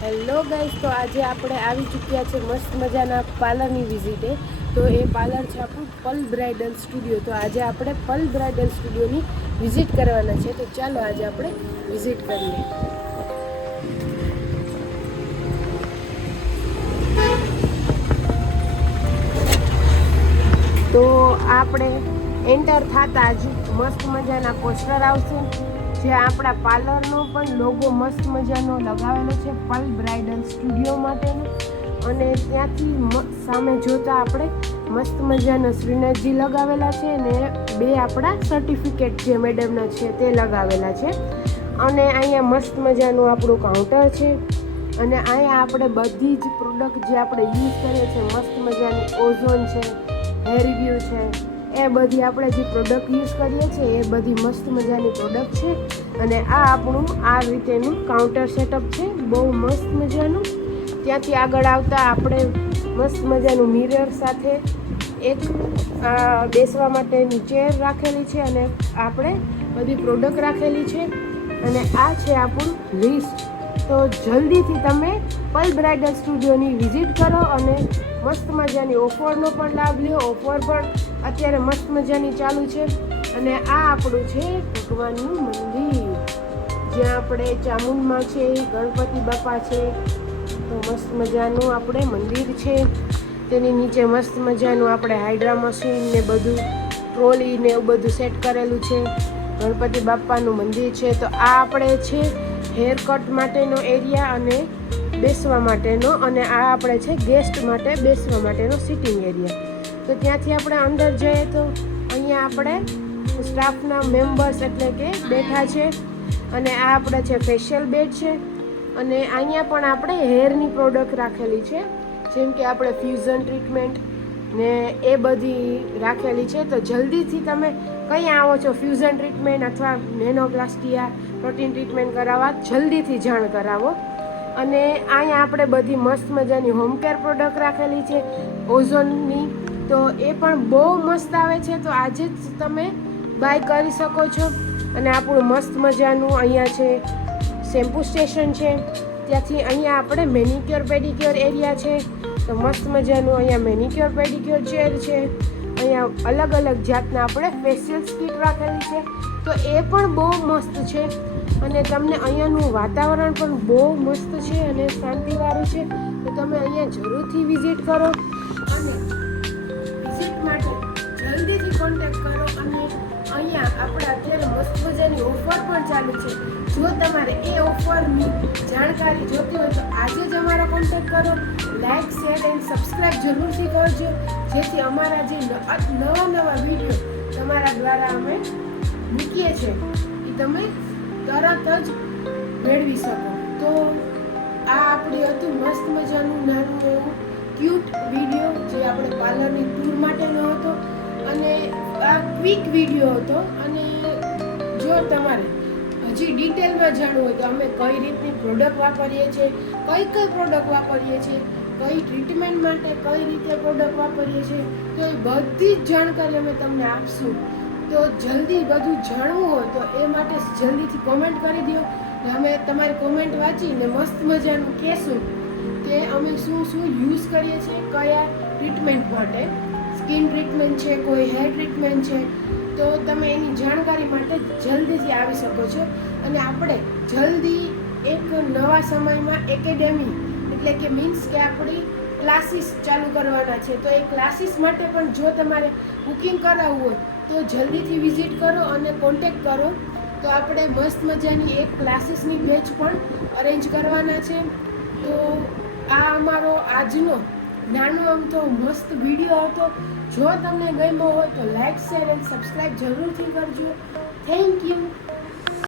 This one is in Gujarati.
હેલો ગાઈસ, તો આજે આપણે આવી ચૂક્યા છે મસ્ત મજાના પાર્લરની વિઝિટે. તો એ પાર્લર છે આપણું પલ બ્રાઇડલ સ્ટુડિયો. તો આજે આપણે પલ બ્રાઇડલ સ્ટુડિયોની વિઝિટ કરવાના છે. તો ચાલો આજે આપણે વિઝિટ કરીએ. તો આપણે એન્ટર થતા જ મસ્ત મજાના પોસ્ટર આવશે, જે આપણા પાર્લરનો પણ લોગો મસ્ત મજાનો લગાવેલો છે પલ બ્રાઇડલ સ્ટુડિયો માટેનો. અને ત્યાંથી સામે જોતા આપણે મસ્ત મજાના શ્રીનાથજી લગાવેલા છે અને બે આપણા સર્ટિફિકેટ જે મેડમના છે તે લગાવેલા છે. અને અહીંયા મસ્ત મજાનું આપણું કાઉન્ટર છે. અને અહીંયા આપણે બધી જ પ્રોડક્ટ જે આપણે યુઝ કરીએ છીએ, મસ્ત મજાની ઓઝોન છે, હેર રિવ્યુ છે, એ બધી આપણે જે પ્રોડક્ટ યુઝ કરીએ છીએ એ બધી મસ્ત મજાની પ્રોડક્ટ છે. અને આ આપણું આ રીતેનું કાઉન્ટર સેટઅપ છે, બહુ મસ્ત મજાનું. ત્યાંથી આગળ આવતા આપણે મસ્ત મજાનું મિરર સાથે એક બેસવા માટેની ચેર રાખેલી છે અને આપણે બધી પ્રોડક્ટ રાખેલી છે. અને આ છે આપણું લિસ્ટ. તો જલ્દીથી તમે પલ બ્રાઇડલ સ્ટુડિયોની વિઝિટ કરો અને મસ્ત મજાની ઓફરનો પણ લાભ લ્યો. ઓફર પણ અત્યારે મસ્ત મજાની ચાલુ છે. અને આ આપણું છે ભગવાનનું મંદિર, જ્યાં આપણે ચામુંડમાં છે, ગણપતિ બાપા છે. તો મસ્ત મજાનું આપણે મંદિર છે. તેની નીચે મસ્ત મજાનું આપણે હાઇડ્રા મશીન ને બધું ટ્રોલી ને એવું બધું સેટ કરેલું છે. ગણપતિ બાપાનું મંદિર છે. તો આ આપણે છે હેર કટ માટેનો એરિયા અને બેસવા માટેનો, અને આ આપણે છે ગેસ્ટ માટે બેસવા માટેનો સિટિંગ એરિયા. તો ત્યાંથી આપણે અંદર જઈએ તો અહીંયા આપણે સ્ટાફના મેમ્બર્સ એટલે કે બેઠા છે. અને આ આપણે છે ફેશિયલ બેડ છે. અને અહીંયા પણ આપણે હેરની પ્રોડક્ટ રાખેલી છે, જેમ કે આપણે ફ્યુઝન ટ્રીટમેન્ટ ને એ બધી રાખેલી છે. તો જલ્દીથી તમે કંઈ આવો છો ફ્યુઝન ટ્રીટમેન્ટ અથવા નેનોપ્લાસ્ટિયા પ્રોટીન ટ્રીટમેન્ટ કરાવવા, જલ્દીથી જાણ કરાવો. અને અહીંયા આપણે બધી મસ્ત મજાની હોમ કેર પ્રોડક્ટ રાખેલી છે ઓઝોનની. તો એ પણ બહુ મસ્ત આવે છે. તો આજે જ તમે બાય કરી શકો છો. અને આપણું મસ્ત મજાનું અહીંયા છે શેમ્પૂ સ્ટેશન છે. ત્યાંથી અહીંયા આપણે મેનિક્યોર પેડિક્યોર એરિયા છે. તો મસ્ત મજાનું અહીંયા મેનિક્યોર પેડિક્યોર ચેર છે. અહીંયા અલગ અલગ જાતના આપણે ફેશિયલ કીટ રાખેલી છે. તો એ પણ બહુ મસ્ત છે. અને તમને અહીંયાનું વાતાવરણ પણ બહુ મસ્ત છે અને શાંતિવાળું છે. તો તમે અહીંયા જરૂરથી વિઝિટ કરો. અને વિઝિટ માટે જલ્દીથી કોન્ટેક્ટ કરો. અને અહીંયા આપણે અત્યારે મસ્ત મજાની ઓફર પણ ચાલુ છે. જો તમારે એ ઓફરની જાણકારી જોતી હોય તો આજે જ અમારો કોન્ટેક્ટ કરો. લાઇક, શેર એન્ડ સબસ્ક્રાઈબ જરૂરથી કરજો, જેથી અમારા જે નવા વિડીયો તમારા દ્વારા અમે મૂકીએ છીએ એ તમે તરત જ મેળવી શકો. તો આ આપણી હતું મસ્ત મજાનું નાનું એવું ક્યુટ વિડીયો, જે આપણે પાર્લરની ટૂર માટેનો હતો. અને આ ક્વિક વિડીયો હતો. અને જો તમારે હજી ડિટેલમાં જાણવું હોય તો અમે કઈ રીતની પ્રોડક્ટ વાપરીએ છીએ, કઈ પ્રોડક્ટ વાપરીએ છીએ, કઈ ટ્રીટમેન્ટ માટે કઈ રીતે પ્રોડક્ટ વાપરીએ છીએ, તો એ બધી જ જાણકારી અમે તમને આપશું. તો જલ્દી બધું જાણવું હોય તો એ માટે જલ્દીથી કોમેન્ટ કરી દો. અમે તમારી કોમેન્ટ વાંચીને મસ્ત મજાનું કહેશું કે અમે શું શું યુઝ કરીએ છીએ, કયા ટ્રીટમેન્ટ માટે. સ્કિન ટ્રીટમેન્ટ છે, કોઈ હેર ટ્રીટમેન્ટ છે, તો તમે એની જાણકારી માટે જલ્દીથી આવી શકો છો. અને આપણે જલ્દી એક નવા સમયમાં એકેડેમી એટલે કે મીન્સ કે આપણી ક્લાસીસ ચાલુ કરવાના છે. તો એ ક્લાસીસ માટે પણ જો તમારે બુકિંગ કરાવવું હોય તો જલ્દીથી વિઝિટ કરો અને કોન્ટેક્ટ કરો. તો આપણે મસ્ત મજાની એક ક્લાસીસની બેચ પણ અરેન્જ કરવાના છે. તો આ અમારો આજનો નાનો અમથો મસ્ત વિડીયો હતો. જો તમને ગમ્યો હોય તો લાઇક, શેર એન્ડ સબસ્ક્રાઈબ જરૂરથી કરજો. Thank you.